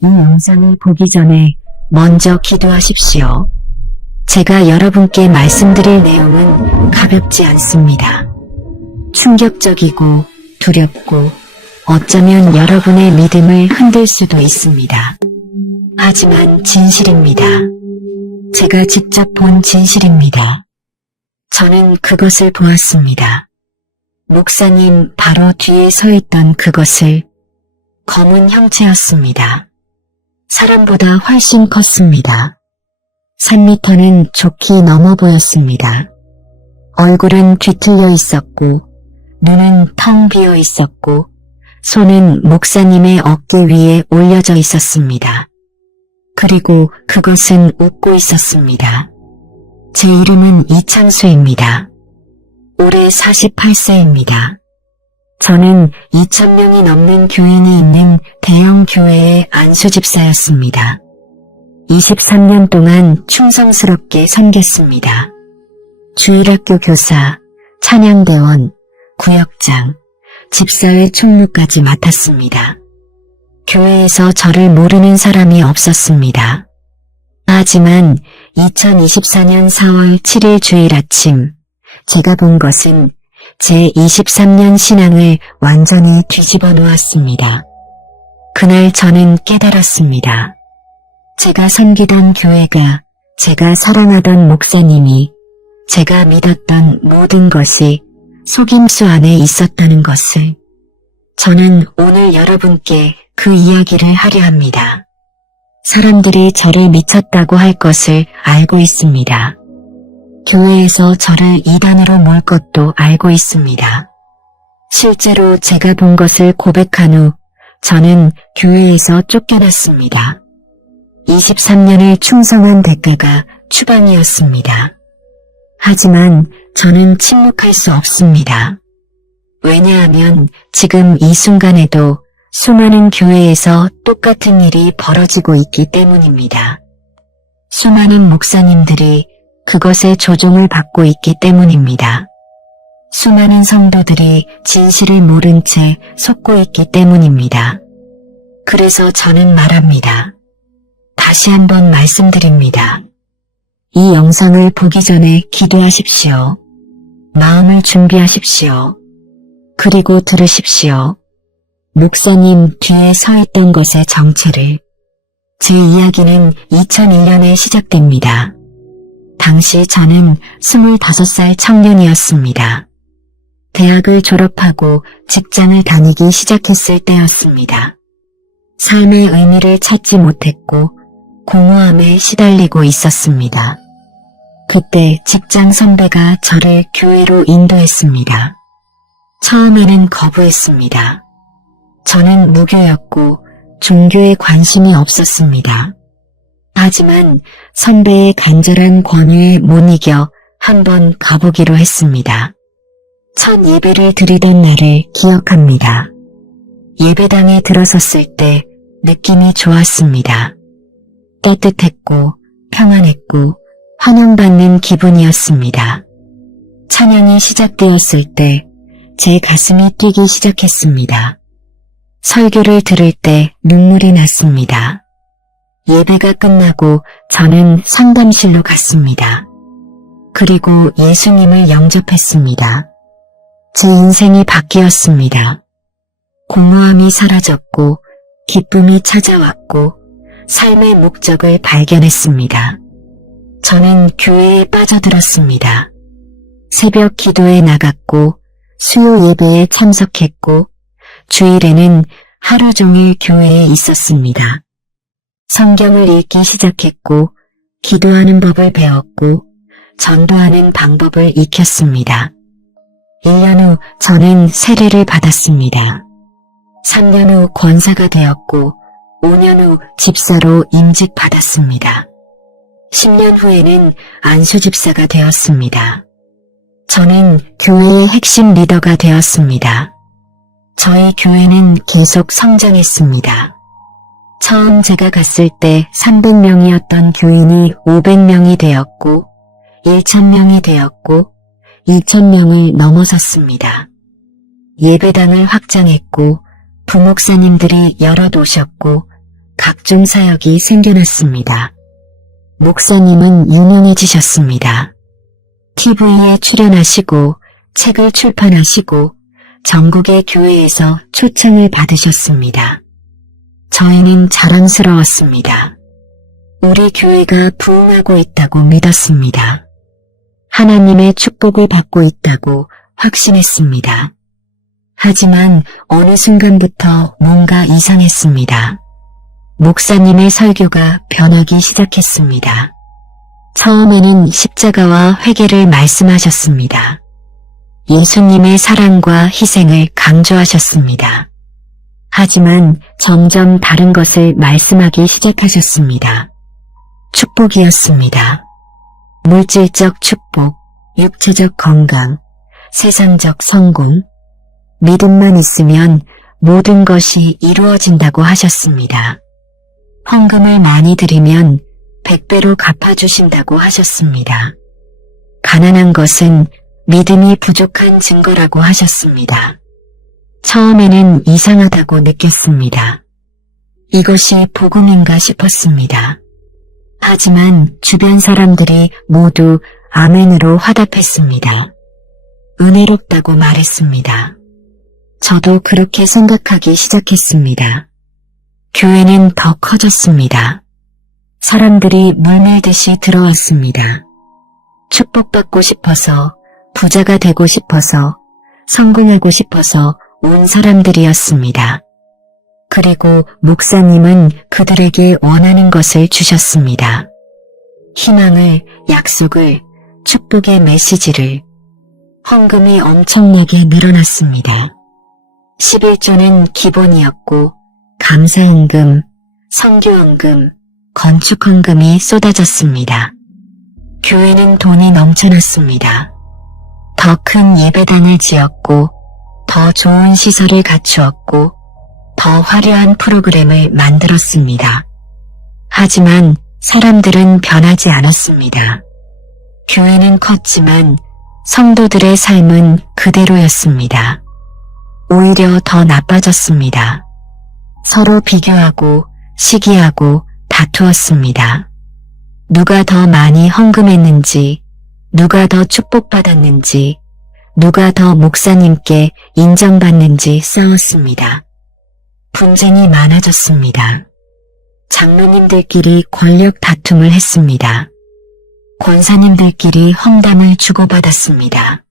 이 영상을 보기 전에 먼저 기도하십시오. 제가 여러분께 말씀드릴 내용은 가볍지 않습니다. 충격적이고 두렵고 어쩌면 여러분의 믿음을 흔들 수도 있습니다. 하지만 진실입니다. 제가 직접 본 진실입니다. 저는 그것을 보았습니다. 목사님 바로 뒤에 서 있던 그것을 검은 형체였습니다. 사람보다 훨씬 컸습니다. 3미터는 좋게 넘어 보였습니다. 얼굴은 뒤틀려 있었고 눈은 텅 비어 있었고 손은 목사님의 어깨 위에 올려져 있었습니다. 그리고 그것은 웃고 있었습니다. 제 이름은 이창수입니다. 올해 48세입니다. 저는 2,000명이 넘는 교인이 있는 대형 교회의 안수집사였습니다. 23년 동안 충성스럽게 섬겼습니다. 주일학교 교사, 찬양대원, 구역장, 집사회 총무까지 맡았습니다. 교회에서 저를 모르는 사람이 없었습니다. 하지만 2024년 4월 7일 주일 아침 제가 본 것은 제 23년 신앙을 완전히 뒤집어 놓았습니다. 그날 저는 깨달았습니다. 제가 섬기던 교회가, 제가 사랑하던 목사님이, 제가 믿었던 모든 것이 속임수 안에 있었다는 것을. 저는 오늘 여러분께 그 이야기를 하려 합니다. 사람들이 저를 미쳤다고 할 것을 알고 있습니다. 교회에서 저를 이단으로 몰 것도 알고 있습니다. 실제로 제가 본 것을 고백한 후 저는 교회에서 쫓겨났습니다. 23년을 충성한 대가가 추방이었습니다. 하지만 저는 침묵할 수 없습니다. 왜냐하면 지금 이 순간에도 수많은 교회에서 똑같은 일이 벌어지고 있기 때문입니다. 수많은 목사님들이 그것에 조종을 받고 있기 때문입니다. 수많은 성도들이 진실을 모른 채 속고 있기 때문입니다. 그래서 저는 말합니다. 다시 한번 말씀드립니다. 이 영상을 보기 전에 기도하십시오. 마음을 준비하십시오. 그리고 들으십시오. 목사님 뒤에 서 있던 것의 정체를. 제 이야기는 2001년에 시작됩니다. 당시 저는 25살 청년이었습니다. 대학을 졸업하고 직장을 다니기 시작했을 때였습니다. 삶의 의미를 찾지 못했고 공허함에 시달리고 있었습니다. 그때 직장 선배가 저를 교회로 인도했습니다. 처음에는 거부했습니다. 저는 무교였고 종교에 관심이 없었습니다. 하지만 선배의 간절한 권유에 못 이겨 한번 가보기로 했습니다. 첫 예배를 드리던 날을 기억합니다. 예배당에 들어섰을 때 느낌이 좋았습니다. 따뜻했고 평안했고 환영받는 기분이었습니다. 찬양이 시작되었을 때 제 가슴이 뛰기 시작했습니다. 설교를 들을 때 눈물이 났습니다. 예배가 끝나고 저는 상담실로 갔습니다. 그리고 예수님을 영접했습니다. 제 인생이 바뀌었습니다. 공허함이 사라졌고 기쁨이 찾아왔고 삶의 목적을 발견했습니다. 저는 교회에 빠져들었습니다. 새벽 기도에 나갔고 수요 예배에 참석했고 주일에는 하루 종일 교회에 있었습니다. 성경을 읽기 시작했고 기도하는 법을 배웠고 전도하는 방법을 익혔습니다. 1년 후 저는 세례를 받았습니다. 3년 후 권사가 되었고 5년 후 집사로 임직받았습니다. 10년 후에는 안수집사가 되었습니다. 저는 교회의 핵심 리더가 되었습니다. 저희 교회는 계속 성장했습니다. 처음 제가 갔을 때 300명이었던 교인이 500명이 되었고 1,000명이 되었고 2,000명을 넘어섰습니다. 예배당을 확장했고 부목사님들이 여럿 오셨고 각종 사역이 생겨났습니다. 목사님은 유명해지셨습니다. TV에 출연하시고 책을 출판하시고 전국의 교회에서 초청을 받으셨습니다. 저희는 자랑스러웠습니다. 우리 교회가 부흥하고 있다고 믿었습니다. 하나님의 축복을 받고 있다고 확신했습니다. 하지만 어느 순간부터 뭔가 이상했습니다. 목사님의 설교가 변하기 시작했습니다. 처음에는 십자가와 회개를 말씀하셨습니다. 예수님의 사랑과 희생을 강조하셨습니다. 하지만 점점 다른 것을 말씀하기 시작하셨습니다. 축복이었습니다. 물질적 축복, 육체적 건강, 세상적 성공, 믿음만 있으면 모든 것이 이루어진다고 하셨습니다. 헌금을 많이 드리면 100배로 갚아주신다고 하셨습니다. 가난한 것은 믿음이 부족한 증거라고 하셨습니다. 처음에는 이상하다고 느꼈습니다. 이것이 복음인가 싶었습니다. 하지만 주변 사람들이 모두 아멘으로 화답했습니다. 은혜롭다고 말했습니다. 저도 그렇게 생각하기 시작했습니다. 교회는 더 커졌습니다. 사람들이 물밀듯이 들어왔습니다. 축복받고 싶어서, 부자가 되고 싶어서, 성공하고 싶어서 온 사람들이었습니다. 그리고 목사님은 그들에게 원하는 것을 주셨습니다. 희망을, 약속을, 축복의 메시지를. 헌금이 엄청나게 늘어났습니다. 11조는 기본이었고 감사헌금, 선교헌금, 건축헌금이 쏟아졌습니다. 교회는 돈이 넘쳐났습니다. 더 큰 예배당을 지었고 더 좋은 시설을 갖추었고 더 화려한 프로그램을 만들었습니다. 하지만 사람들은 변하지 않았습니다. 교회는 컸지만 성도들의 삶은 그대로였습니다. 오히려 더 나빠졌습니다. 서로 비교하고 시기하고 다투었습니다. 누가 더 많이 헌금했는지, 누가 더 축복받았는지, 누가 더 목사님께 인정받는지 싸웠습니다. 분쟁이 많아졌습니다. 장로님들끼리 권력 다툼을 했습니다. 권사님들끼리 헌담을 주고받았습니다.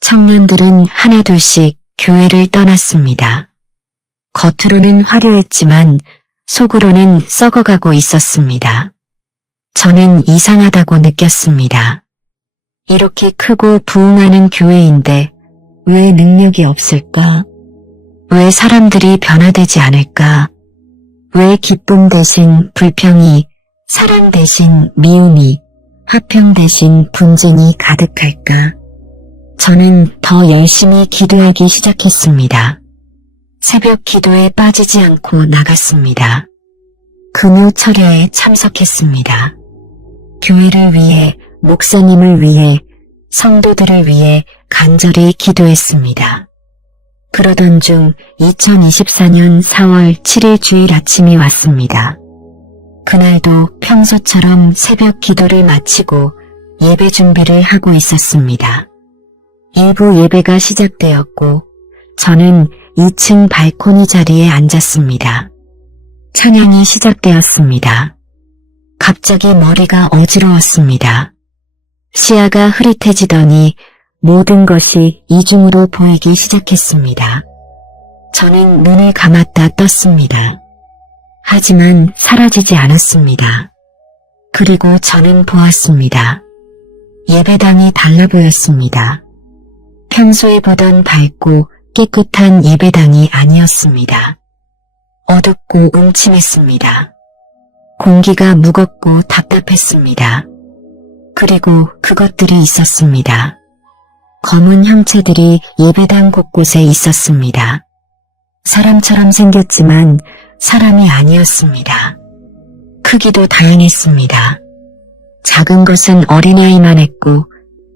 청년들은 하나둘씩 교회를 떠났습니다. 겉으로는 화려했지만 속으로는 썩어가고 있었습니다. 저는 이상하다고 느꼈습니다. 이렇게 크고 부흥하는 교회인데 왜 능력이 없을까? 왜 사람들이 변화되지 않을까? 왜 기쁨 대신 불평이, 사랑 대신 미움이, 화평 대신 분쟁이 가득할까? 저는 더 열심히 기도하기 시작했습니다. 새벽 기도에 빠지지 않고 나갔습니다. 금요 철야에 참석했습니다. 교회를 위해, 목사님을 위해, 성도들을 위해 간절히 기도했습니다. 그러던 중 2024년 4월 7일 주일 아침이 왔습니다. 그날도 평소처럼 새벽 기도를 마치고 예배 준비를 하고 있었습니다. 일부 예배가 시작되었고 저는 2층 발코니 자리에 앉았습니다. 찬양이 시작되었습니다. 갑자기 머리가 어지러웠습니다. 시야가 흐릿해지더니 모든 것이 이중으로 보이기 시작했습니다. 저는 눈을 감았다 떴습니다. 하지만 사라지지 않았습니다. 그리고 저는 보았습니다. 예배당이 달라 보였습니다. 평소에 보던 밝고 깨끗한 예배당이 아니었습니다. 어둡고 음침했습니다. 공기가 무겁고 답답했습니다. 그리고 그것들이 있었습니다. 검은 형체들이 예배당 곳곳에 있었습니다. 사람처럼 생겼지만 사람이 아니었습니다. 크기도 다양했습니다. 작은 것은 어린아이만 했고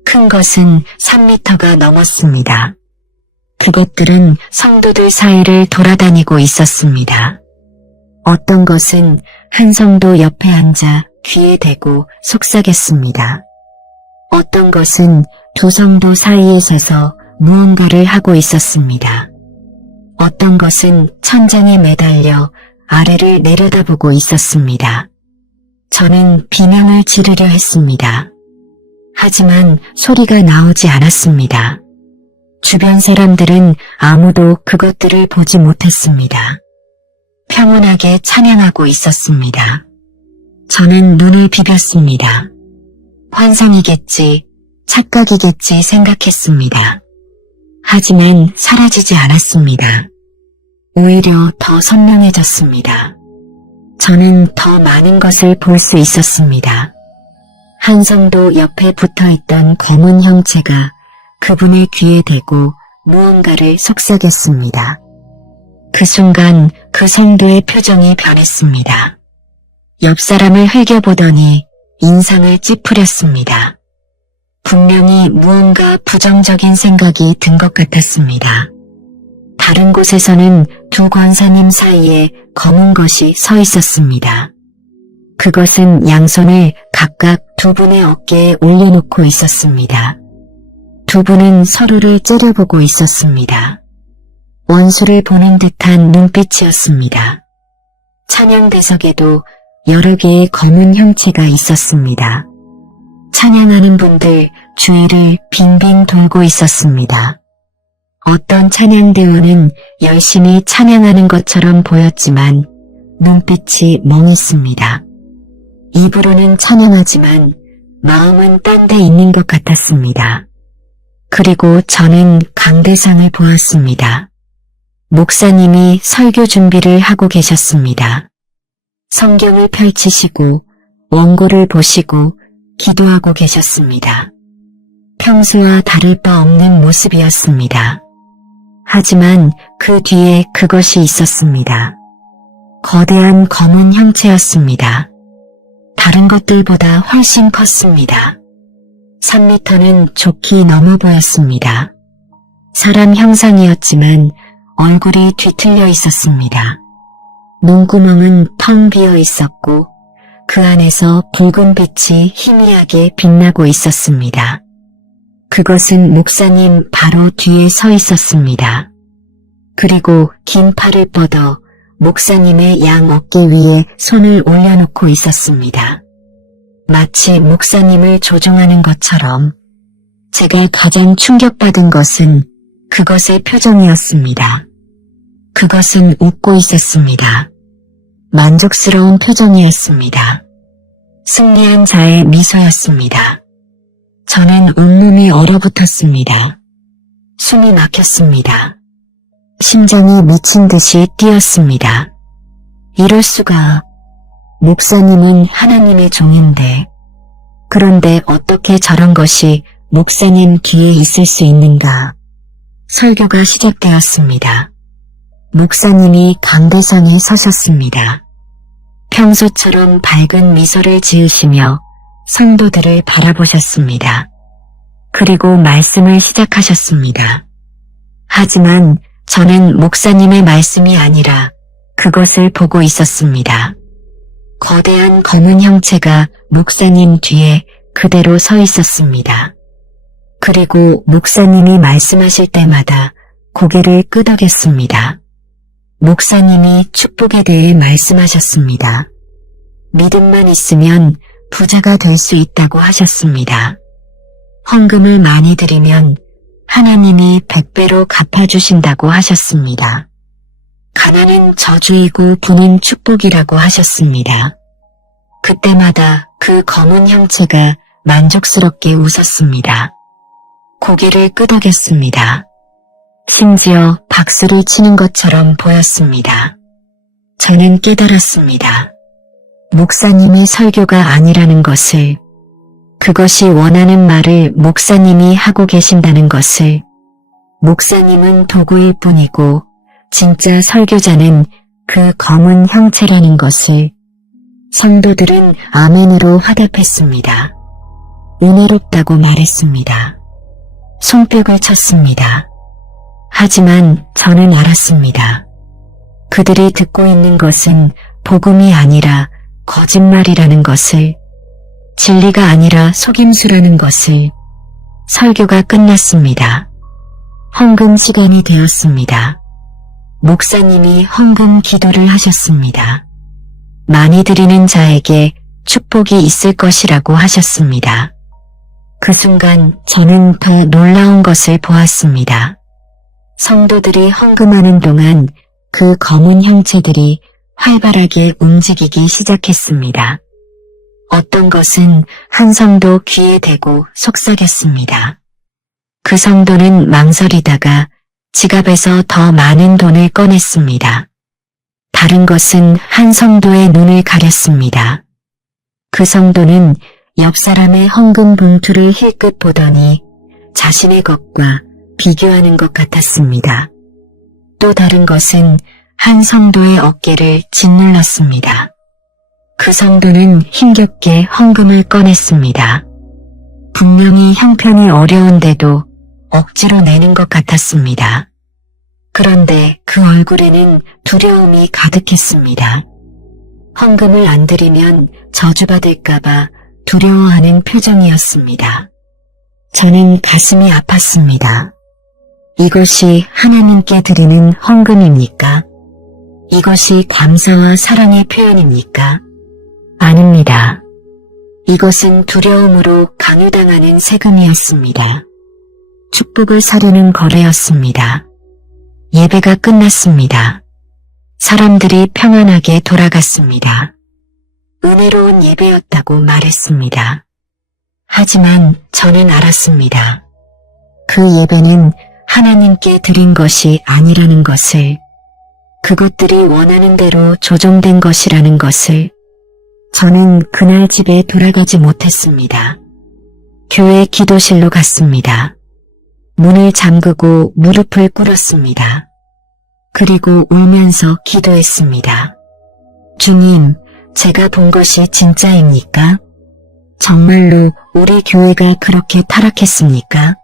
큰 것은 3미터가 넘었습니다. 그것들은 성도들 사이를 돌아다니고 있었습니다. 어떤 것은 한 성도 옆에 앉아 귀에 대고 속삭였습니다. 어떤 것은 두 성도 사이에 서서 무언가를 하고 있었습니다. 어떤 것은 천장에 매달려 아래를 내려다보고 있었습니다. 저는 비명을 지르려 했습니다. 하지만 소리가 나오지 않았습니다. 주변 사람들은 아무도 그것들을 보지 못했습니다. 평온하게 찬양하고 있었습니다. 저는 눈을 비볐습니다. 환상이겠지, 착각이겠지 생각했습니다. 하지만 사라지지 않았습니다. 오히려 더 선명해졌습니다. 저는 더 많은 것을 볼 수 있었습니다. 한 성도 옆에 붙어있던 검은 형체가 그분의 귀에 대고 무언가를 속삭였습니다. 그 순간 그 성도의 표정이 변했습니다. 옆 사람을 흘겨보더니 인상을 찌푸렸습니다. 분명히 무언가 부정적인 생각이 든 것 같았습니다. 다른 곳에서는 두 권사님 사이에 검은 것이 서 있었습니다. 그것은 양손을 각각 두 분의 어깨에 올려놓고 있었습니다. 두 분은 서로를 째려보고 있었습니다. 원수를 보는 듯한 눈빛이었습니다. 찬양대석에도 여러 개의 검은 형체가 있었습니다. 찬양하는 분들 주위를 빙빙 돌고 있었습니다. 어떤 찬양대원은 열심히 찬양하는 것처럼 보였지만 눈빛이 멍했습니다. 입으로는 찬양하지만 마음은 딴 데 있는 것 같았습니다. 그리고 저는 강대상을 보았습니다. 목사님이 설교 준비를 하고 계셨습니다. 성경을 펼치시고 원고를 보시고 기도하고 계셨습니다. 평소와 다를 바 없는 모습이었습니다. 하지만 그 뒤에 그것이 있었습니다. 거대한 검은 형체였습니다. 다른 것들보다 훨씬 컸습니다. 3미터는 좋게 넘어 보였습니다. 사람 형상이었지만 얼굴이 뒤틀려 있었습니다. 눈구멍은 텅 비어 있었고 그 안에서 붉은 빛이 희미하게 빛나고 있었습니다. 그것은 목사님 바로 뒤에 서 있었습니다. 그리고 긴 팔을 뻗어 목사님의 양 어깨 위에 손을 올려놓고 있었습니다. 마치 목사님을 조종하는 것처럼. 제가 가장 충격받은 것은 그것의 표정이었습니다. 그것은 웃고 있었습니다. 만족스러운 표정이었습니다. 승리한 자의 미소였습니다. 저는 온몸이 얼어붙었습니다. 숨이 막혔습니다. 심장이 미친 듯이 뛰었습니다. 이럴 수가. 목사님은 하나님의 종인데, 그런데 어떻게 저런 것이 목사님 귀에 있을 수 있는가? 설교가 시작되었습니다. 목사님이 강대상에 서셨습니다. 평소처럼 밝은 미소를 지으시며 성도들을 바라보셨습니다. 그리고 말씀을 시작하셨습니다. 하지만 저는 목사님의 말씀이 아니라 그것을 보고 있었습니다. 거대한 검은 형체가 목사님 뒤에 그대로 서 있었습니다. 그리고 목사님이 말씀하실 때마다 고개를 끄덕였습니다. 목사님이 축복에 대해 말씀하셨습니다. 믿음만 있으면 부자가 될 수 있다고 하셨습니다. 헌금을 많이 드리면 하나님이 100배로 갚아주신다고 하셨습니다. 가난은 저주이고 부는 축복이라고 하셨습니다. 그때마다 그 검은 형체가 만족스럽게 웃었습니다. 고개를 끄덕였습니다. 심지어 박수를 치는 것처럼 보였습니다. 저는 깨달았습니다. 목사님의 설교가 아니라는 것을, 그것이 원하는 말을 목사님이 하고 계신다는 것을, 목사님은 도구일 뿐이고 진짜 설교자는 그 검은 형체라는 것을. 성도들은 아멘으로 화답했습니다. 은혜롭다고 말했습니다. 손뼉을 쳤습니다. 하지만 저는 알았습니다. 그들이 듣고 있는 것은 복음이 아니라 거짓말이라는 것을, 진리가 아니라 속임수라는 것을. 설교가 끝났습니다. 헌금 시간이 되었습니다. 목사님이 헌금 기도를 하셨습니다. 많이 드리는 자에게 축복이 있을 것이라고 하셨습니다. 그 순간 저는 더 놀라운 것을 보았습니다. 성도들이 헌금하는 동안 그 검은 형체들이 활발하게 움직이기 시작했습니다. 어떤 것은 한 성도 귀에 대고 속삭였습니다. 그 성도는 망설이다가 지갑에서 더 많은 돈을 꺼냈습니다. 다른 것은 한 성도의 눈을 가렸습니다. 그 성도는 옆 사람의 헌금 봉투를 힐끗 보더니 자신의 것과 비교하는 것 같았습니다. 또 다른 것은 한 성도의 어깨를 짓눌렀습니다. 그 성도는 힘겹게 헌금을 꺼냈습니다. 분명히 형편이 어려운데도 억지로 내는 것 같았습니다. 그런데 그 얼굴에는 두려움이 가득했습니다. 헌금을 안 드리면 저주받을까봐 두려워하는 표정이었습니다. 저는 가슴이 아팠습니다. 이것이 하나님께 드리는 헌금입니까? 이것이 감사와 사랑의 표현입니까? 아닙니다. 이것은 두려움으로 강요당하는 세금이었습니다. 축복을 사려는 거래였습니다. 예배가 끝났습니다. 사람들이 평안하게 돌아갔습니다. 은혜로운 예배였다고 말했습니다. 하지만 저는 알았습니다. 그 예배는 하나님께 드린 것이 아니라는 것을, 그것들이 원하는 대로 조정된 것이라는 것을. 저는 그날 집에 돌아가지 못했습니다. 교회 기도실로 갔습니다. 문을 잠그고 무릎을 꿇었습니다. 그리고 울면서 기도했습니다. 주님, 제가 본 것이 진짜입니까? 정말로 우리 교회가 그렇게 타락했습니까?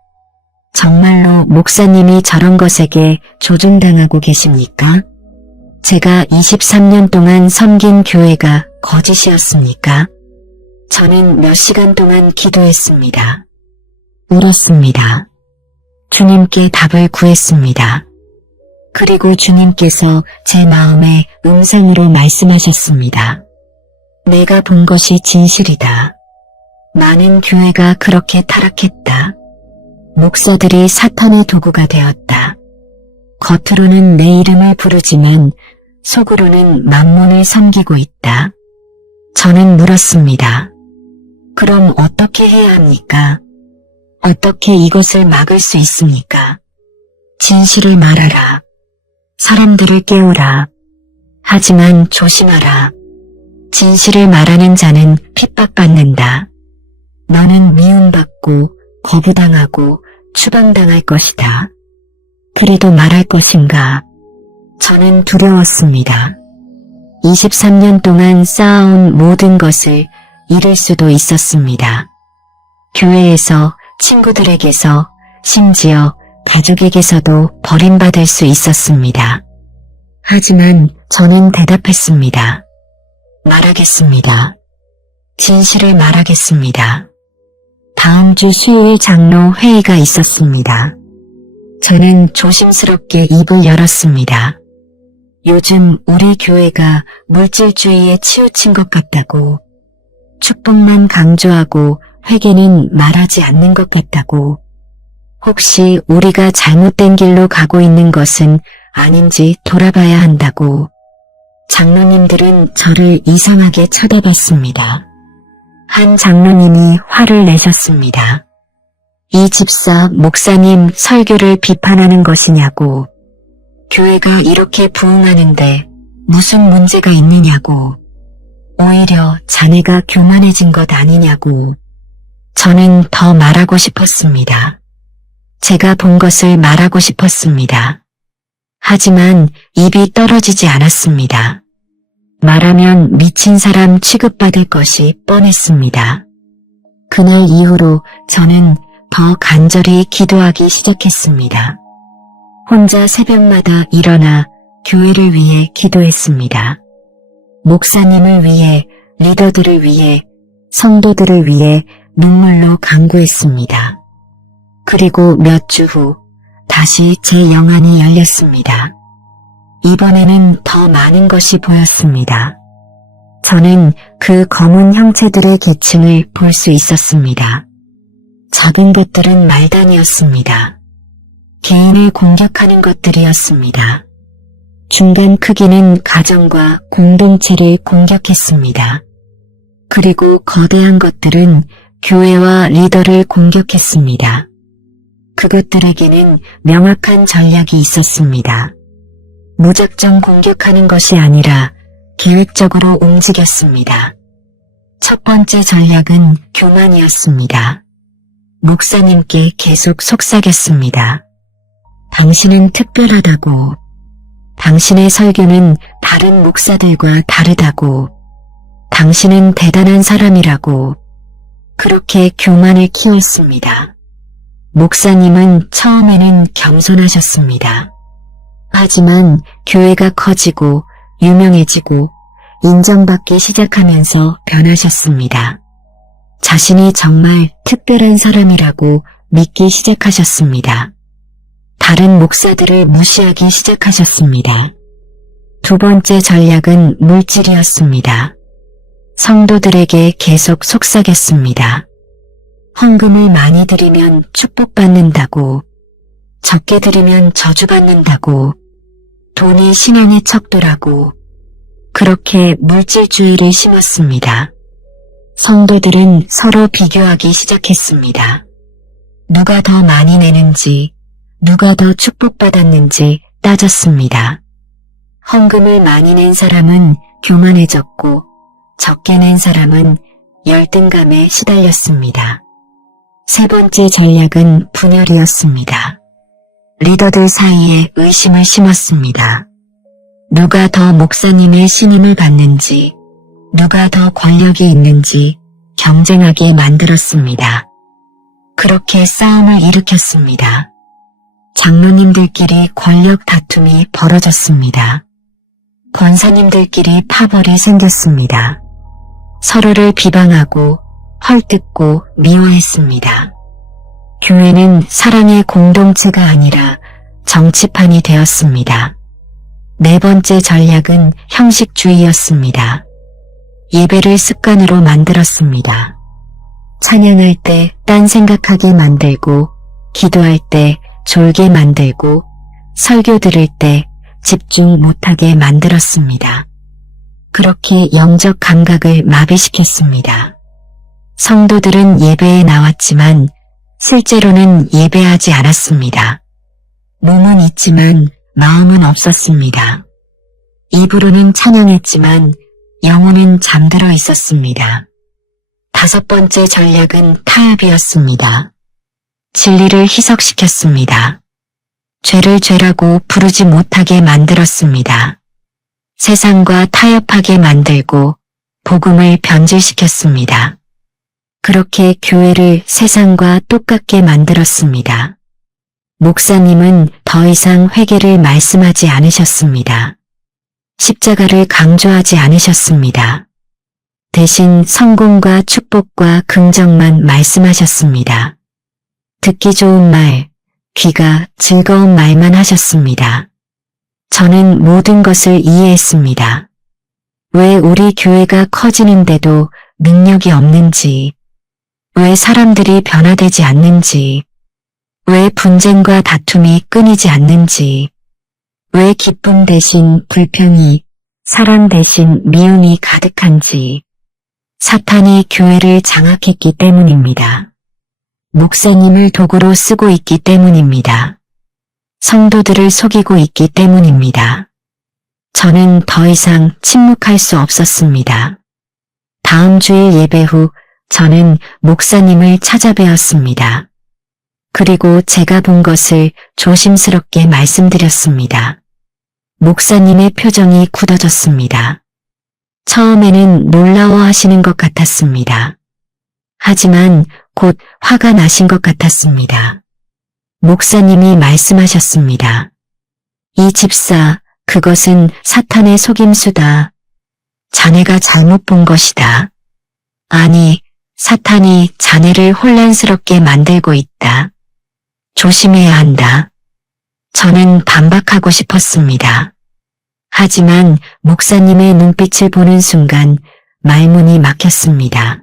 정말로 목사님이 저런 것에게 조종당하고 계십니까? 제가 23년 동안 섬긴 교회가 거짓이었습니까? 저는 몇 시간 동안 기도했습니다. 울었습니다. 주님께 답을 구했습니다. 그리고 주님께서 제 마음에 음성으로 말씀하셨습니다. 내가 본 것이 진실이다. 많은 교회가 그렇게 타락했다. 목사들이 사탄의 도구가 되었다. 겉으로는 내 이름을 부르지만 속으로는 만몬을 섬기고 있다. 저는 물었습니다. 그럼 어떻게 해야 합니까? 어떻게 이것을 막을 수 있습니까? 진실을 말하라. 사람들을 깨우라. 하지만 조심하라. 진실을 말하는 자는 핍박받는다. 너는 미움받고 거부당하고 추방당할 것이다. 그래도 말할 것인가? 저는 두려웠습니다. 23년 동안 쌓아온 모든 것을 잃을 수도 있었습니다. 교회에서, 친구들에게서, 심지어 가족에게서도 버림받을 수 있었습니다. 하지만 저는 대답했습니다. 말하겠습니다. 진실을 말하겠습니다. 다음 주 수요일 장로 회의가 있었습니다. 저는 조심스럽게 입을 열었습니다. 요즘 우리 교회가 물질주의에 치우친 것 같다고, 축복만 강조하고 회개는 말하지 않는 것 같다고, 혹시 우리가 잘못된 길로 가고 있는 것은 아닌지 돌아봐야 한다고. 장로님들은 저를 이상하게 쳐다봤습니다. 한 장로님이 화를 내셨습니다. 이 집사 목사님 설교를 비판하는 것이냐고. 교회가 이렇게 부흥하는데 무슨 문제가 있느냐고. 오히려 자네가 교만해진 것 아니냐고. 저는 더 말하고 싶었습니다. 제가 본 것을 말하고 싶었습니다. 하지만 입이 떨어지지 않았습니다. 말하면 미친 사람 취급받을 것이 뻔했습니다. 그날 이후로 저는 더 간절히 기도하기 시작했습니다. 혼자 새벽마다 일어나 교회를 위해 기도했습니다. 목사님을 위해, 리더들을 위해, 성도들을 위해 눈물로 간구했습니다. 그리고 몇 주 후 다시 제 영안이 열렸습니다. 이번에는 더 많은 것이 보였습니다. 저는 그 검은 형체들의 계층을 볼 수 있었습니다. 작은 것들은 말단이었습니다. 개인을 공격하는 것들이었습니다. 중간 크기는 가정과 공동체를 공격했습니다. 그리고 거대한 것들은 교회와 리더를 공격했습니다. 그것들에게는 명확한 전략이 있었습니다. 무작정 공격하는 것이 아니라 계획적으로 움직였습니다. 첫 번째 전략은 교만이었습니다. 목사님께 계속 속삭였습니다. 당신은 특별하다고, 당신의 설교는 다른 목사들과 다르다고, 당신은 대단한 사람이라고, 그렇게 교만을 키웠습니다. 목사님은 처음에는 겸손하셨습니다. 하지만 교회가 커지고 유명해지고 인정받기 시작하면서 변하셨습니다. 자신이 정말 특별한 사람이라고 믿기 시작하셨습니다. 다른 목사들을 무시하기 시작하셨습니다. 두 번째 전략은 물질이었습니다. 성도들에게 계속 속삭였습니다. 헌금을 많이 드리면 축복받는다고, 적게 드리면 저주받는다고, 돈이 신앙의 척도라고, 그렇게 물질주의를 심었습니다. 성도들은 서로 비교하기 시작했습니다. 누가 더 많이 내는지, 누가 더 축복받았는지 따졌습니다. 헌금을 많이 낸 사람은 교만해졌고, 적게 낸 사람은 열등감에 시달렸습니다. 세 번째 전략은 분열이었습니다. 리더들 사이에 의심을 심었습니다. 누가 더 목사님의 신임을 받는지, 누가 더 권력이 있는지 경쟁하게 만들었습니다. 그렇게 싸움을 일으켰습니다. 장로님들끼리 권력 다툼이 벌어졌습니다. 권사님들끼리 파벌이 생겼습니다. 서로를 비방하고 헐뜯고 미워했습니다. 교회는 사랑의 공동체가 아니라 정치판이 되었습니다. 네 번째 전략은 형식주의였습니다. 예배를 습관으로 만들었습니다. 찬양할 때 딴 생각하게 만들고, 기도할 때 졸게 만들고, 설교 들을 때 집중 못하게 만들었습니다. 그렇게 영적 감각을 마비시켰습니다. 성도들은 예배에 나왔지만 실제로는 예배하지 않았습니다. 몸은 있지만 마음은 없었습니다. 입으로는 찬양했지만 영혼은 잠들어 있었습니다. 다섯 번째 전략은 타협이었습니다. 진리를 희석시켰습니다. 죄를 죄라고 부르지 못하게 만들었습니다. 세상과 타협하게 만들고 복음을 변질시켰습니다. 그렇게 교회를 세상과 똑같게 만들었습니다. 목사님은 더 이상 회개를 말씀하지 않으셨습니다. 십자가를 강조하지 않으셨습니다. 대신 성공과 축복과 긍정만 말씀하셨습니다. 듣기 좋은 말, 귀가 즐거운 말만 하셨습니다. 저는 모든 것을 이해했습니다. 왜 우리 교회가 커지는데도 능력이 없는지, 왜 사람들이 변화되지 않는지, 왜 분쟁과 다툼이 끊이지 않는지, 왜 기쁨 대신 불평이, 사랑 대신 미움이 가득한지, 사탄이 교회를 장악했기 때문입니다. 목사님을 도구로 쓰고 있기 때문입니다. 성도들을 속이고 있기 때문입니다. 저는 더 이상 침묵할 수 없었습니다. 다음 주일 예배 후 저는 목사님을 찾아뵈었습니다. 그리고 제가 본 것을 조심스럽게 말씀드렸습니다. 목사님의 표정이 굳어졌습니다. 처음에는 놀라워하시는 것 같았습니다. 하지만 곧 화가 나신 것 같았습니다. 목사님이 말씀하셨습니다. 이 집사, 그것은 사탄의 속임수다. 자네가 잘못 본 것이다. 아니, 사탄이 자네를 혼란스럽게 만들고 있다. 조심해야 한다. 저는 반박하고 싶었습니다. 하지만 목사님의 눈빛을 보는 순간 말문이 막혔습니다.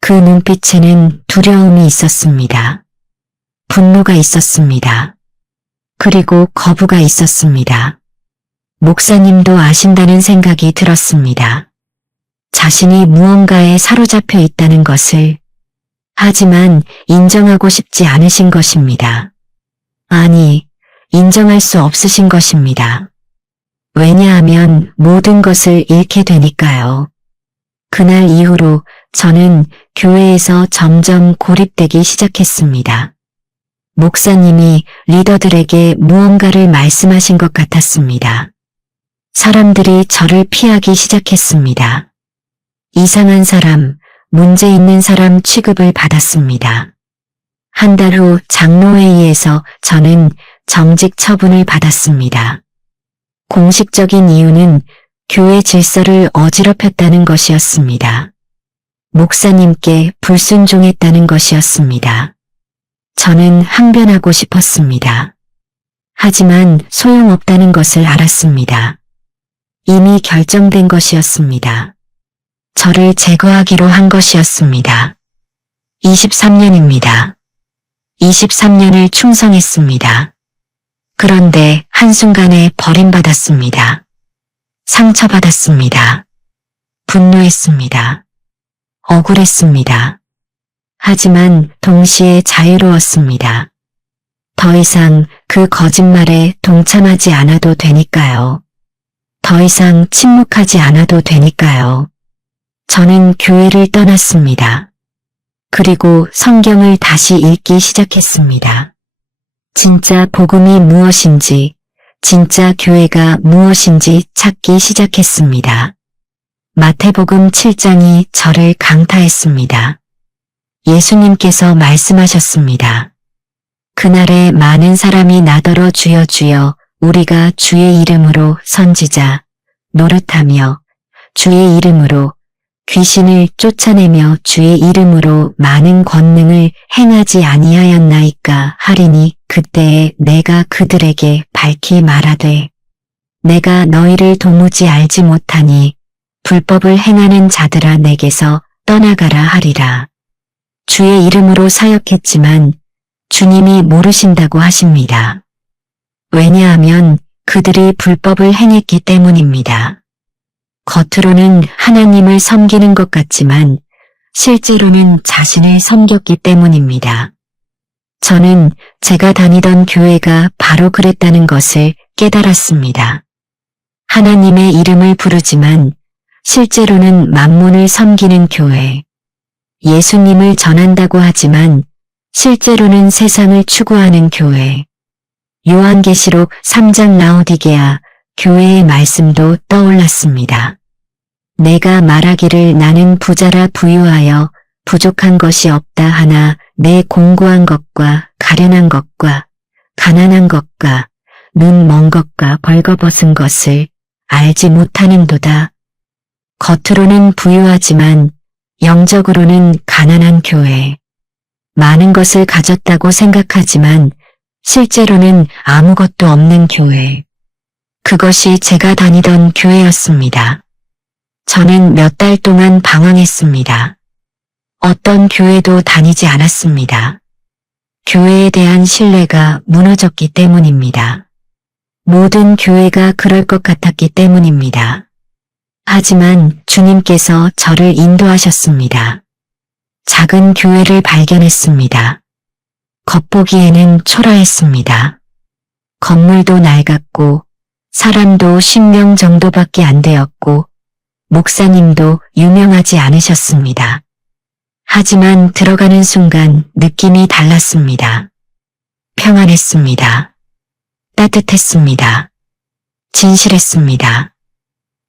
그 눈빛에는 두려움이 있었습니다. 분노가 있었습니다. 그리고 거부가 있었습니다. 목사님도 아신다는 생각이 들었습니다. 자신이 무언가에 사로잡혀 있다는 것을, 하지만 인정하고 싶지 않으신 것입니다. 아니, 인정할 수 없으신 것입니다. 왜냐하면 모든 것을 잃게 되니까요. 그날 이후로 저는 교회에서 점점 고립되기 시작했습니다. 목사님이 리더들에게 무언가를 말씀하신 것 같았습니다. 사람들이 저를 피하기 시작했습니다. 이상한 사람, 문제 있는 사람 취급을 받았습니다. 한 달 후 장로회의에서 저는 정직 처분을 받았습니다. 공식적인 이유는 교회 질서를 어지럽혔다는 것이었습니다. 목사님께 불순종했다는 것이었습니다. 저는 항변하고 싶었습니다. 하지만 소용없다는 것을 알았습니다. 이미 결정된 것이었습니다. 저를 제거하기로 한 것이었습니다. 23년입니다. 23년을 충성했습니다. 그런데 한순간에 버림받았습니다. 상처받았습니다. 분노했습니다. 억울했습니다. 하지만 동시에 자유로웠습니다. 더 이상 그 거짓말에 동참하지 않아도 되니까요. 더 이상 침묵하지 않아도 되니까요. 저는 교회를 떠났습니다. 그리고 성경을 다시 읽기 시작했습니다. 진짜 복음이 무엇인지, 진짜 교회가 무엇인지 찾기 시작했습니다. 마태복음 7장이 저를 강타했습니다. 예수님께서 말씀하셨습니다. 그날에 많은 사람이 나더러 주여 주여 우리가 주의 이름으로 선지자 노릇하며 주의 이름으로 귀신을 쫓아내며 주의 이름으로 많은 권능을 행하지 아니하였나이까 하리니 그때에 내가 그들에게 밝히 말하되 내가 너희를 도무지 알지 못하니 불법을 행하는 자들아 내게서 떠나가라 하리라. 주의 이름으로 사역했지만 주님이 모르신다고 하십니다. 왜냐하면 그들이 불법을 행했기 때문입니다. 겉으로는 하나님을 섬기는 것 같지만 실제로는 자신을 섬겼기 때문입니다. 저는 제가 다니던 교회가 바로 그랬다는 것을 깨달았습니다. 하나님의 이름을 부르지만 실제로는 만몬을 섬기는 교회. 예수님을 전한다고 하지만 실제로는 세상을 추구하는 교회. 요한계시록 3장 라오디게아 교회의 말씀도 떠올랐습니다. 내가 말하기를 나는 부자라 부유하여 부족한 것이 없다 하나 내 공고한 것과 가련한 것과 가난한 것과 눈 먼 것과 벌거벗은 것을 알지 못하는도다. 겉으로는 부유하지만 영적으로는 가난한 교회. 많은 것을 가졌다고 생각하지만 실제로는 아무것도 없는 교회. 그것이 제가 다니던 교회였습니다. 저는 몇 달 동안 방황했습니다. 어떤 교회도 다니지 않았습니다. 교회에 대한 신뢰가 무너졌기 때문입니다. 모든 교회가 그럴 것 같았기 때문입니다. 하지만 주님께서 저를 인도하셨습니다. 작은 교회를 발견했습니다. 겉보기에는 초라했습니다. 건물도 낡았고 사람도 10명 정도밖에 안 되었고 목사님도 유명하지 않으셨습니다. 하지만 들어가는 순간 느낌이 달랐습니다. 평안했습니다. 따뜻했습니다. 진실했습니다.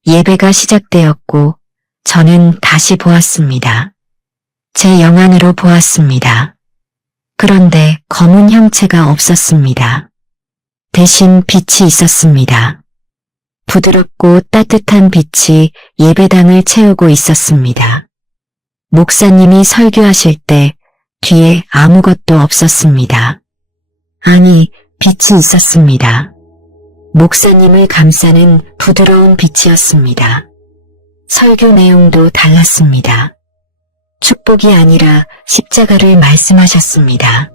예배가 시작되었고 저는 다시 보았습니다. 제 영안으로 보았습니다. 그런데 검은 형체가 없었습니다. 대신 빛이 있었습니다. 부드럽고 따뜻한 빛이 예배당을 채우고 있었습니다. 목사님이 설교하실 때 뒤에 아무것도 없었습니다. 아니, 빛이 있었습니다. 목사님을 감싸는 부드러운 빛이었습니다. 설교 내용도 달랐습니다. 축복이 아니라 십자가를 말씀하셨습니다.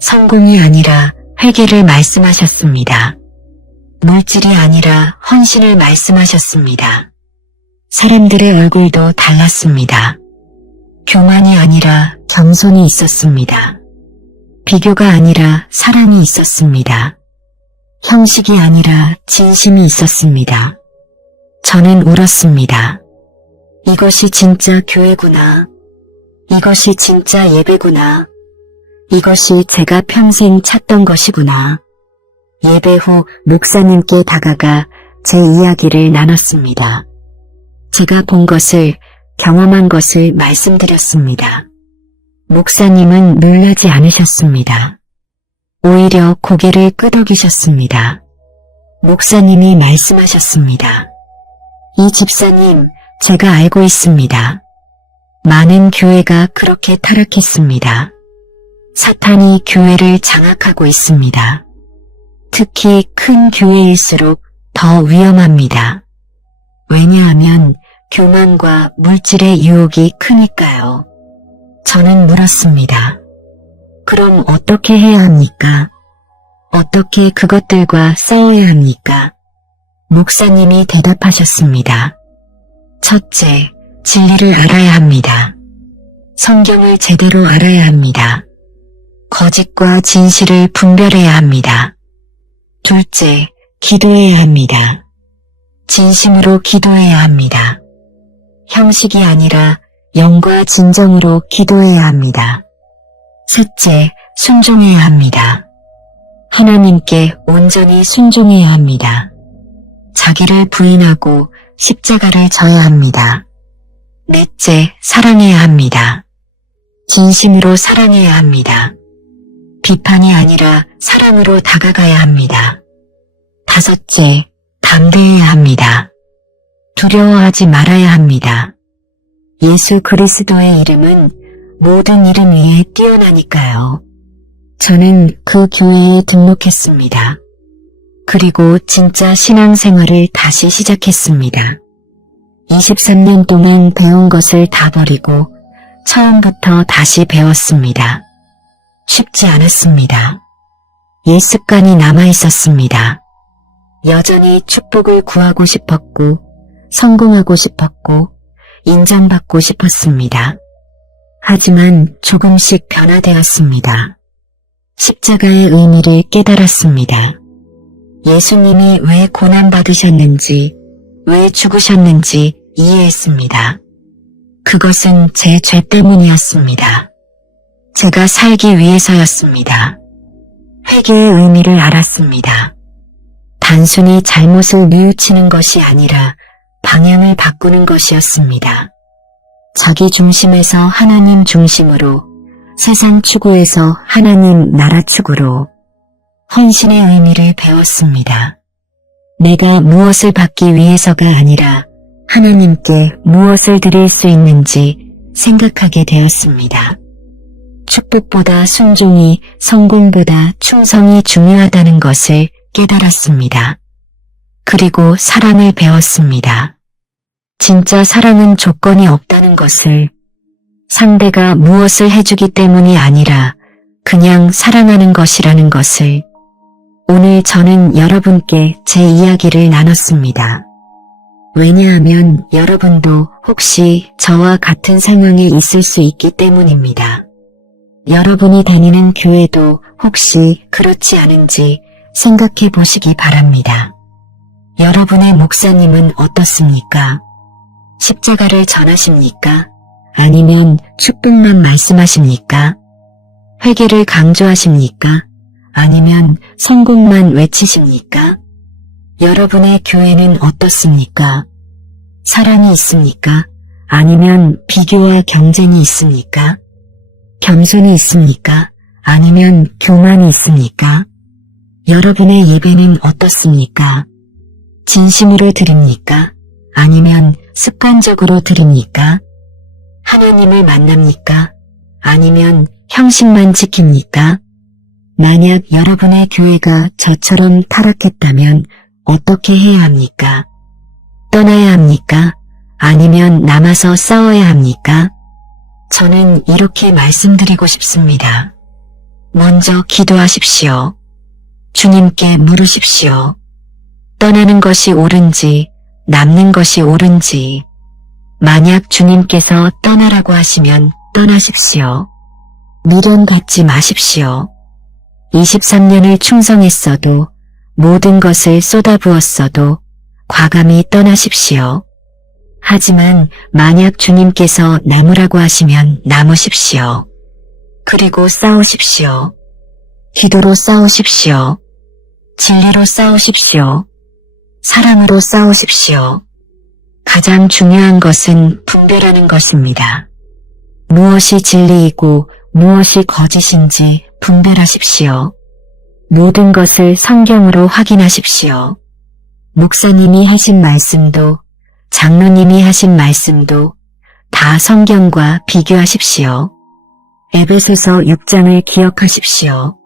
성공이 아니라 회개를 말씀하셨습니다. 물질이 아니라 헌신을 말씀하셨습니다. 사람들의 얼굴도 달랐습니다. 교만이 아니라 겸손이 있었습니다. 비교가 아니라 사랑이 있었습니다. 형식이 아니라 진심이 있었습니다. 저는 울었습니다. 이것이 진짜 교회구나. 이것이 진짜 예배구나. 이것이 제가 평생 찾던 것이구나. 예배 후 목사님께 다가가 제 이야기를 나눴습니다. 제가 본 것을, 경험한 것을 말씀드렸습니다. 목사님은 놀라지 않으셨습니다. 오히려 고개를 끄덕이셨습니다. 목사님이 말씀하셨습니다. 이 집사님, 제가 알고 있습니다. 많은 교회가 그렇게 타락했습니다. 사탄이 교회를 장악하고 있습니다. 특히 큰 교회일수록 더 위험합니다. 왜냐하면 교만과 물질의 유혹이 크니까요. 저는 물었습니다. 그럼 어떻게 해야 합니까? 어떻게 그것들과 싸워야 합니까? 목사님이 대답하셨습니다. 첫째, 진리를 알아야 합니다. 성경을 제대로 알아야 합니다. 거짓과 진실을 분별해야 합니다. 둘째, 기도해야 합니다. 진심으로 기도해야 합니다. 형식이 아니라 영과 진정으로 기도해야 합니다. 셋째, 순종해야 합니다. 하나님께 온전히 순종해야 합니다. 자기를 부인하고 십자가를 져야 합니다. 넷째, 사랑해야 합니다. 진심으로 사랑해야 합니다. 비판이 아니라 사랑으로 다가가야 합니다. 다섯째, 담대해야 합니다. 두려워하지 말아야 합니다. 예수 그리스도의 이름은 모든 이름 위에 뛰어나니까요. 저는 그 교회에 등록했습니다. 그리고 진짜 신앙생활을 다시 시작했습니다. 23년 동안 배운 것을 다 버리고 처음부터 다시 배웠습니다. 쉽지 않았습니다. 옛 습관이 남아있었습니다. 여전히 축복을 구하고 싶었고, 성공하고 싶었고, 인정받고 싶었습니다. 하지만 조금씩 변화되었습니다. 십자가의 의미를 깨달았습니다. 예수님이 왜 고난받으셨는지, 왜 죽으셨는지 이해했습니다. 그것은 제 죄 때문이었습니다. 제가 살기 위해서였습니다. 회개의 의미를 알았습니다. 단순히 잘못을 뉘우치는 것이 아니라 방향을 바꾸는 것이었습니다. 자기 중심에서 하나님 중심으로, 세상 추구에서 하나님 나라 추구로 헌신의 의미를 배웠습니다. 내가 무엇을 받기 위해서가 아니라 하나님께 무엇을 드릴 수 있는지 생각하게 되었습니다. 축복보다 순종이, 성공보다 충성이 중요하다는 것을 깨달았습니다. 그리고 사랑을 배웠습니다. 진짜 사랑은 조건이 없다는 것을, 상대가 무엇을 해주기 때문이 아니라 그냥 사랑하는 것이라는 것을. 오늘 저는 여러분께 제 이야기를 나눴습니다. 왜냐하면 여러분도 혹시 저와 같은 상황에 있을 수 있기 때문입니다. 여러분이 다니는 교회도 혹시 그렇지 않은지 생각해 보시기 바랍니다. 여러분의 목사님은 어떻습니까? 십자가를 전하십니까? 아니면 축복만 말씀하십니까? 회개를 강조하십니까? 아니면 성공만 외치십니까? 여러분의 교회는 어떻습니까? 사랑이 있습니까? 아니면 비교와 경쟁이 있습니까? 겸손이 있습니까? 아니면 교만이 있습니까? 여러분의 예배는 어떻습니까? 진심으로 드립니까? 아니면 습관적으로 드립니까? 하나님을 만납니까? 아니면 형식만 지킵니까? 만약 여러분의 교회가 저처럼 타락했다면 어떻게 해야 합니까? 떠나야 합니까? 아니면 남아서 싸워야 합니까? 저는 이렇게 말씀드리고 싶습니다. 먼저 기도하십시오. 주님께 물으십시오. 떠나는 것이 옳은지, 남는 것이 옳은지. 만약 주님께서 떠나라고 하시면 떠나십시오. 미련 갖지 마십시오. 23년을 충성했어도, 모든 것을 쏟아부었어도 과감히 떠나십시오. 하지만 만약 주님께서 남으라고 하시면 남으십시오. 그리고 싸우십시오. 기도로 싸우십시오. 진리로 싸우십시오. 사랑으로 싸우십시오. 가장 중요한 것은 분별하는 것입니다. 무엇이 진리이고 무엇이 거짓인지 분별하십시오. 모든 것을 성경으로 확인하십시오. 목사님이 하신 말씀도 장로님이 하신 말씀도 다 성경과 비교하십시오. 에베소서 6장을 기억하십시오.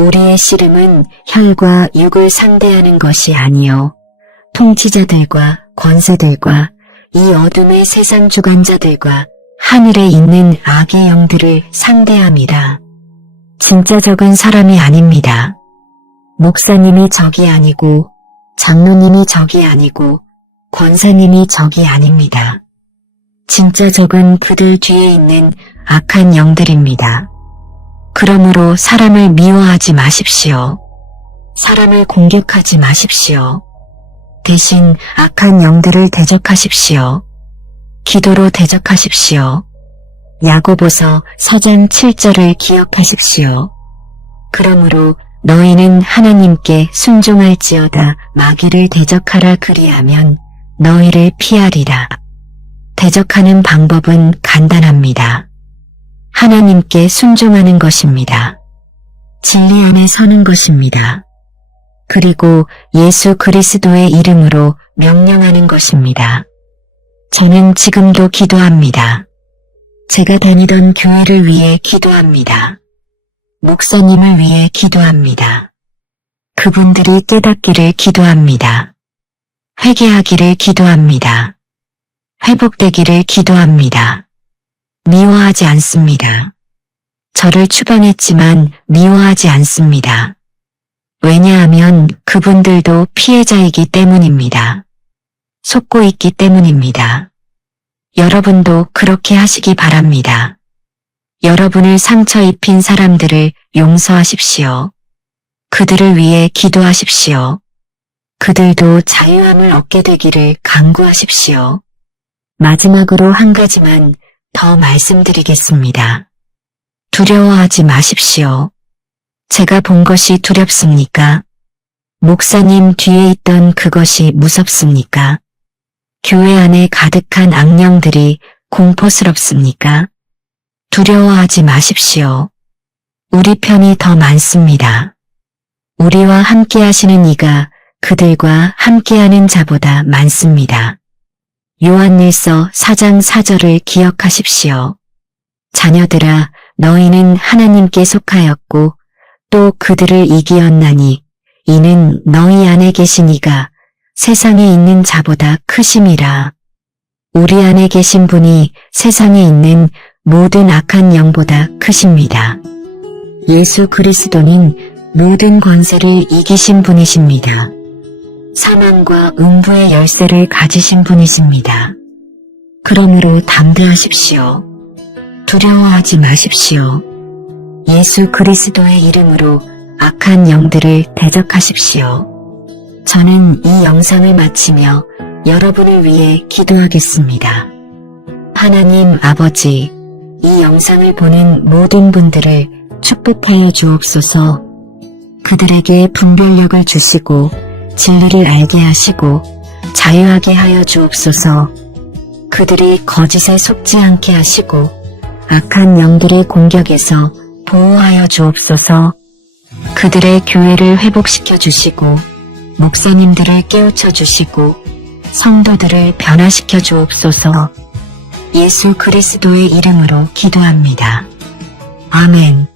우리의 씨름은 혈과 육을 상대하는 것이 아니요 통치자들과 권세들과 이 어둠의 세상 주관자들과 하늘에 있는 악의 영들을 상대합니다. 진짜 적은 사람이 아닙니다. 목사님이 적이 아니고 장로님이 적이 아니고 권사님이 적이 아닙니다. 진짜 적은 그들 뒤에 있는 악한 영들입니다. 그러므로 사람을 미워하지 마십시오. 사람을 공격하지 마십시오. 대신 악한 영들을 대적하십시오. 기도로 대적하십시오. 야고보서 4장 7절을 기억하십시오. 그러므로 너희는 하나님께 순종할지어다 마귀를 대적하라 그리하면 너희를 피하리라. 대적하는 방법은 간단합니다. 하나님께 순종하는 것입니다. 진리 안에 서는 것입니다. 그리고 예수 그리스도의 이름으로 명령하는 것입니다. 저는 지금도 기도합니다. 제가 다니던 교회를 위해 기도합니다. 목사님을 위해 기도합니다. 그분들이 깨닫기를 기도합니다. 회개하기를 기도합니다. 회복되기를 기도합니다. 미워하지 않습니다. 저를 추방했지만 미워하지 않습니다. 왜냐하면 그분들도 피해자이기 때문입니다. 속고 있기 때문입니다. 여러분도 그렇게 하시기 바랍니다. 여러분을 상처 입힌 사람들을 용서하십시오. 그들을 위해 기도하십시오. 그들도 자유함을 얻게 되기를 간구하십시오. 마지막으로 한 가지만 더 말씀드리겠습니다. 두려워하지 마십시오. 제가 본 것이 두렵습니까? 목사님 뒤에 있던 그것이 무섭습니까? 교회 안에 가득한 악령들이 공포스럽습니까? 두려워하지 마십시오. 우리 편이 더 많습니다. 우리와 함께 하시는 이가 그들과 함께하는 자보다 많습니다. 요한일서 4장 4절을 기억하십시오. 자녀들아, 너희는 하나님께 속하였고 또 그들을 이기었나니 이는 너희 안에 계신 이가 세상에 있는 자보다 크심이라. 우리 안에 계신 분이 세상에 있는 모든 악한 영보다 크십니다. 예수 그리스도는 모든 권세를 이기신 분이십니다. 사망과 음부의 열쇠를 가지신 분이십니다. 그러므로 담대하십시오. 두려워하지 마십시오. 예수 그리스도의 이름으로 악한 영들을 대적하십시오. 저는 이 영상을 마치며 여러분을 위해 기도하겠습니다. 하나님 아버지, 이 영상을 보는 모든 분들을 축복하여 주옵소서. 그들에게 분별력을 주시고 진리를 알게 하시고 자유하게 하여 주옵소서. 그들이 거짓에 속지 않게 하시고 악한 영들의 공격에서 보호하여 주옵소서. 그들의 교회를 회복시켜 주시고 목사님들을 깨우쳐 주시고 성도들을 변화시켜 주옵소서. 예수 그리스도의 이름으로 기도합니다. 아멘.